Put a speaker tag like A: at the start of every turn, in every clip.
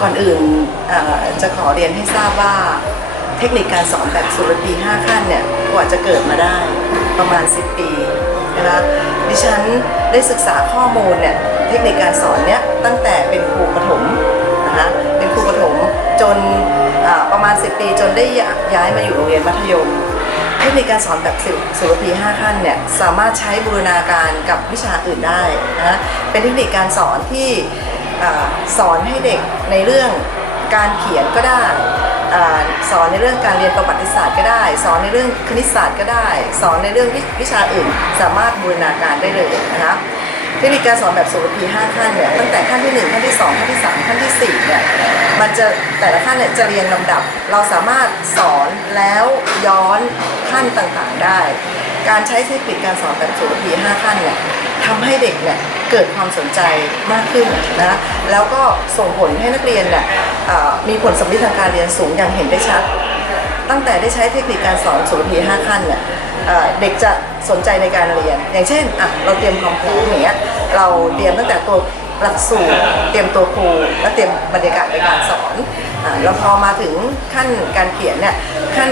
A: ก่อนอื่นจะขอเรียนให้ทราบว่าเทคนิคการสอนแบบสุรปี5ขั้นเนี่ยกว่าจะเกิดมาได้ประมาณ 10 ปีนะคะดิฉันได้ศึกษาข้อมูลเนี่ยเทคนิคการสอนเนี่ยตั้งแต่เป็นครูประถมนะคะเป็นครูประถมจนประมาณ 10 ปีจนได้ย้ายมาอยู่โรงเรียนมัธยม เทคนิคการสอนแบบสุรพี5ขั้นเนี่ยสามารถใช้บูรณาการกับวิชาอื่นได้นะเป็นเทคนิคการสอนที่ อสอนให้เด็กในเรื่องการเขียนก็ได้สอนในเรื่องการเรียนประวัติศาสตร์ก็ได้ สอนในเรื่องคณิตศาสตร์ก็ได้ สอนในเรื่องวิวชาอื่น สามารถบูรณาการได้เลยนะคะเทคนิคการสอนแบบสุรพี5ขั้นเนี่ยตั้งแต่ขั้นที่ 1 ขั้นที่ 2 ขั้นที่ 3 ขั้นที่ 4 เนี่ยมันจะแต่ละขั้นเนี่ยจะเรียงลำดับ เราสามารถสอนแล้วย้อนขั้นต่างๆได้ การใช้เทคนิคการสอนแบบสุรพี5ขั้นเนี่ย ทำให้เด็กเนี่ยเกิดความสนใจมากขึ้นนะแล้วก็ส่งผลให้นักเรียนเนี่ยมีผลสำลิดทางการเรียนสูงอย่างเห็นได้ชัด ตั้งแต่ได้ใช้เทคนิคการสอนสุรพี5ขั้นเนี่ยเด็กจะสนใจในการเรียน อย่างเช่นอะเราเตรียมความพร้อมอย่างเงี้ยเราเตรียมตั้งแต่ตัวหลักสูตรเตรียมตัวครูและเตรียมบรรยากาศในการสอนอแล้วพอมาถึงขั้นการเขียนเนี่ย ขั้น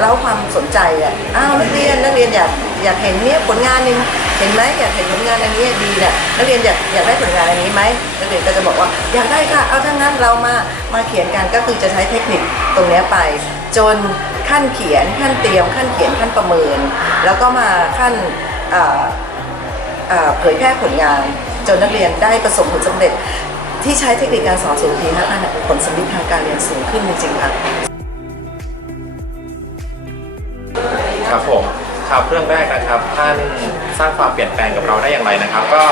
A: เล่าความสนใจอะอ้าวนักเรียนนักเรียนอยากอยากเห็นเนี่ยผลงานหนึงเห็นไหมอยากเห็นผลงานอันนี้ดีเนี่ยนักเรียนอยากอยากได้ผลงานอันนี้ไหมนักเรียนก็จะบอกว่าอยากได้ค่ะเอาถ้างั้นเรามามาเขียนกันก็คือจะใช้เทคนิคตรงนี้ไป จนขั้นเขียนขั้นเตรียมขั้นเขียนขั้นประเมิน แล้วก็มาขั้นเอ่อเอ่อเผยแพร่ผลงาน จนนักเรียนได้ประสบผลสำเร็จที่ใช้เทคนิคการสอนสูงทีห้าขั้นผลสำลิดทางการเรียนสูงขึ้นจริงๆค่ะ
B: ครับเรื่องแรกนะครับท่านสร้างความเปลี่ยนแปลงกับเราได้อย่างไรนะครับ ก็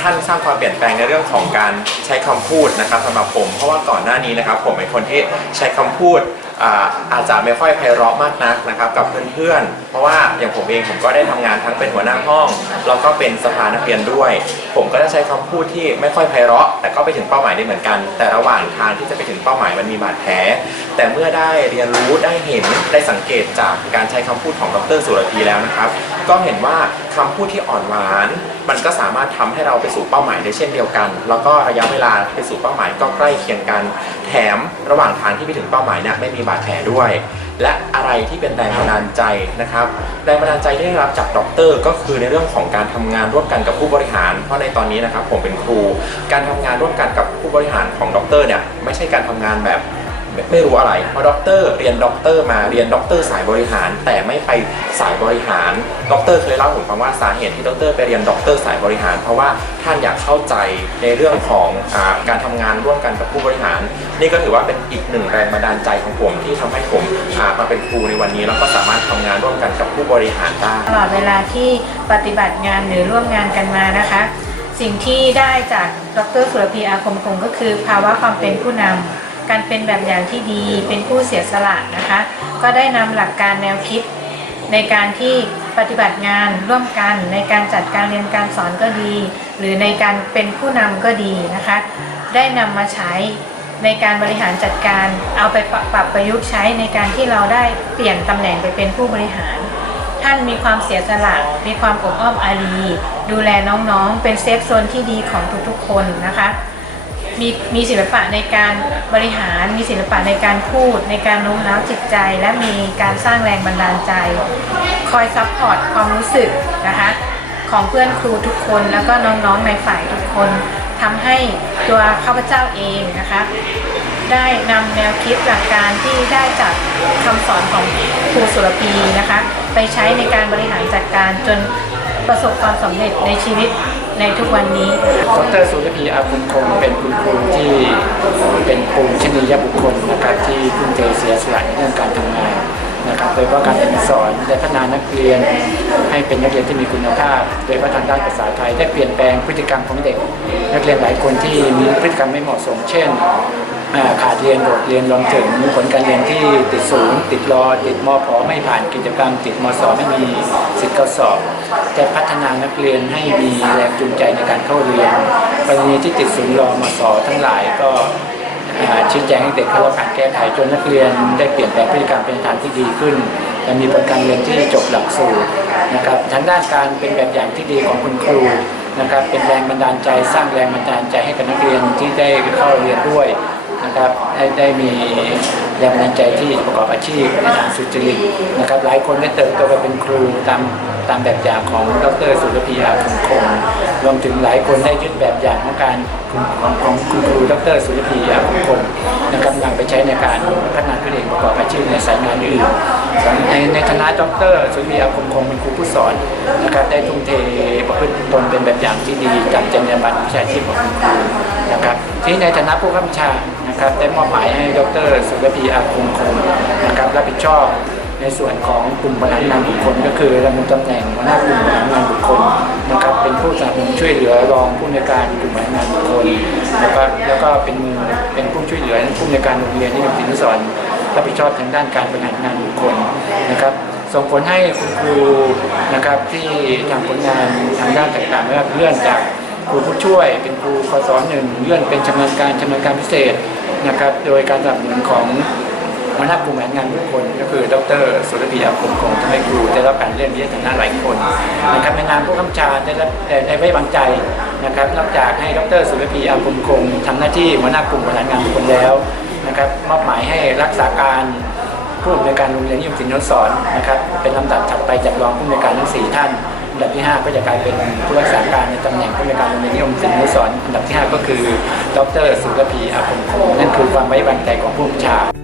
B: ท่านสร้างความเปลี่ยนแปลงในเรื่องของการใช้คำพูดนะครับสำหรับผม เพราะว่าก่อนหน้านี้นะครับ ผมเป็นคนที่ใช้คำพูด อาอาจจะไม่ค่อยไพเราะมากนักนะครับกับเพื่อนๆ เพราะว่าอย่างผมเองผมก็ได้ทำงานทั้งเป็นหัวหน้าห้อง แล้วก็เป็นสภานักเรียนด้วย ผมก็จะใช้คำพูดที่ไม่ค่อยไพเราะ แต่ก็ไปถึงเป้าหมายได้เหมือนกัน แต่ระหว่างทางที่จะไปถึงเป้าหมายมันมีบาดแผล แต่เมื่อได้เรียนรู้ได้เห็นได้สังเกตจากการใช้คำพูดของดรสุรพีแล้วนะครับ ก็เห็นว่าคำพูดที่อ่อนหวาน มันก็สามารถทำให้เราไปสู่เป้าหมายได้เช่นเดียวกัน แล้วก็ระยะเวลาไปสู่เป้าหมายก็ใกล้เคียงกัน แถมระหว่างทางที่ไปถึงเป้าหมายเนี่ยไม่มีบาดแผลด้วย และอะไรที่เป็นแรงบันดาลใจนะครับแรงบันดาลใจที่ได้รับจากด็อกเตอร์ก็คือในเรื่องของการทำงานร่วมกันกับผู้บริหาร เพราะในตอนนี้นะครับผมเป็นครู การทำงานร่วมกันกับผู้บริหารของด็อกเตอร์เนี่ยไม่ใช่การทำงานแบบ ไม่รู้อะไร เพราะด็อกเตอร์เรียนด็อกเตอร์มาเรียนด็อกเตอร์สายบริหาร แต่ไม่ไปสายบริหารด็อกเตอร์เคยเล่าให้ผมฟังว่าสาเหตุที่ด็อกเตอร์ไปเรียนด็อกเตอร์สายบริหาร เพราะว่าท่านอยากเข้าใจในเรื่องของอการทำงานร่วมกันกับผู้บริหาร นี่ก็ถือว่าเป็นอีกหนึ่งแรงบันดาลใจของผมที่ทำให้ผมามาเป็นครูในวันนี้แล้วก็สามารถทำงานร่วมกันกับผู้บริหารได้
C: ตลอดเวลาที่ปฏิบัติงานหรือร่วมงานกันมานะคะ สิ่งที่ได้จากดรสุรพีอาคมคงก็คือภาวะความเป็นผู้นำ การเป็นแบบอย่างที่ดีเป็นผู้เสียสละนะคะ ก็ได้นำหลักการแนวคิด ในการที่ปฏิบัติงานร่วมกันในการจัดการเรียนการสอนก็ดี หรือในการเป็นผู้นำก็ดีนะคะ ได้นำมาใช้ในการบริหารจัดการเอาไปปรับปรับประยุกต์ใช้ในการที่เราได้เปลี่ยนตำแหน่งไปเป็นผู้บริหาร ท่านมีความเสียสละมีความอบอ้อมอารีดูแลน้องๆ เป็นเซฟโซนที่ดีของทุกๆคนนะคะ มีมีศิลปะในการบริหาร มีศิลปะในการพูด ในการโน้มน้าวจิตใจ และมีการสร้างแรงบันดาลใจ คอยซัพพอร์ตความรู้สึกนะคะของเพื่อนครูทุกคนแล้วก็น้องๆในฝ่ายทุกคนทำให้ตัวข้าพเจ้าเองนะคะ ได้นำแนวคิดหลักการที่ได้จากคำสอนของครูสุรพีนะคะ ไปใช้ในการบริหารจัดการจนประสบความสำเร็จในชีวิต ในทุกวันนี้
D: ดรสุรพีอาภุมคงเป็นคุณครูที่เป็นปูชนียบุคคลนะครับที่ทุ่มเทเสียสละในเรื่องการทำงานนะครับโดยเฉพาะการสอนและพัฒนานักเรียนให้เป็นนักเรียนที่มีคุณภาพ โดยเฉพาะทางด้านภาษาไทยได้เปลี่ยนแปลงพฤติกรรมของเด็ก นักเรียนหลายคนที่มีพฤติกรรมไม่เหมาะสม เช่นขาดเรียนโดดเรียนรวมถึงผลการเรียนที่ติดศูนย์ติดรอติดมอพอไม่ผ่านกิจกรรม ติดมสไม่มีสิทธิ์เข้าสอบ แต่พัฒนานักเรียนให้มีแรงจูงใจในการเข้าเรียนกรณีที่ติดศูนย์รอมสทั้งหลายก็อ่าชี้แจงให้เด็กเขารับการแก้ไขจนนักเรียนได้เปลี่ยนแปลงพฤติกรรมเป็นทางที่ดีขึ้นและมีผลการเรียนที่จบหลักสูตรนะครับทางด้านการเป็นแบบอย่างที่ดีของคุณครูนะครับเป็นแรงบันดาลใจสร้างแรงบันดาลใจให้กับนักเรียนที่ได้เข้าเรียนด้วยนะครับได้ได้มีแรงบันดาลใจที่ประกอบอาชีพในทางสุจริตนะครับหลายคนได้เติบโตไปเป็นครูตาม ตามแบบอย่างของดรสุรพีอาคมคงรวมถึงหลายคนได้ยึดแบบอย่างของการของของคุณครูดรสุรพีอาคมคงนะครับนำไปใช้ในการพัฒนาตัวเองประกอบอาชีพในสายงานอื่นในในฐานะดรสุริยาคมคงเป็นครูผู้สอนนะครับได้ทุ่มเทประพฤติตนเป็นแบบอย่างที่ดีตามจรรยาบรรณวิชาชีพของคุณครูนะครับที่ในฐานะผู้ข้าราชานะครับได้มอบหมายให้ดรสุรพีอาคมคงนะครับรับผิดชอบ ในส่วนของกลุ่มบริหารงานบุคคล ก็คือดำรงตำแหน่งหัวหน้ากลุ่มบริหารงานบุคคลนะครับเป็นผู้สนับสนุนช่วยเหลือรองผู้ในการกลุ่มบริหารงานบุคคลแล้วก็แล้วก็เป็นมือเป็นผู้ช่วยเหลือผู้ในการโรงเรียนที่เป็นศิลปสอนรับผิดชอบทางด้านการบริหารงานบุคคลนะครับส่งผลให้คุณครูนะครับที่ทำผลงานทางด้านต่างๆไม่ว่าเลื่อนจากครูผู้ช่วยเป็นครูคศหนึ่งเลื่อนเป็นชำนาญการชำนาญการพิเศษนะครับโดยการสนับสนุนของ หัวหน้ากลุ่มบริหารงานบุคคลก็คือ ดรสุรพีอาคมคงทำให้ครูได้รับการเลื่อนเยียดฐานะหลายคนนะครับในนามผู้กำกับกาได้รับได้ไว้วางใจนะครับนอกจากให้ดรสุรพีอาคมคงทำหน้าที่หัวหน้ากลุ่มบริหารงานบุคคลแล้วนะครับมอบหมายให้รักษาการผู้อำนวยการโรงเรียนนิยมศิลป์นุสอนนะครับเป็นลำดับถัดไปจากรองผู้อำนวยการทั้งสี่ท่านอันดับที่ 5 ก็จะกลายเป็นผู้รักษาการในตำแหน่งผู้อำนวยการโรงเรียนนิยมศิลป์นุสอนอันดับที่ 5 ก็คือ ดรสุรพีอาคมคงนั่นคือความไว้วางใจของผู้บัญชา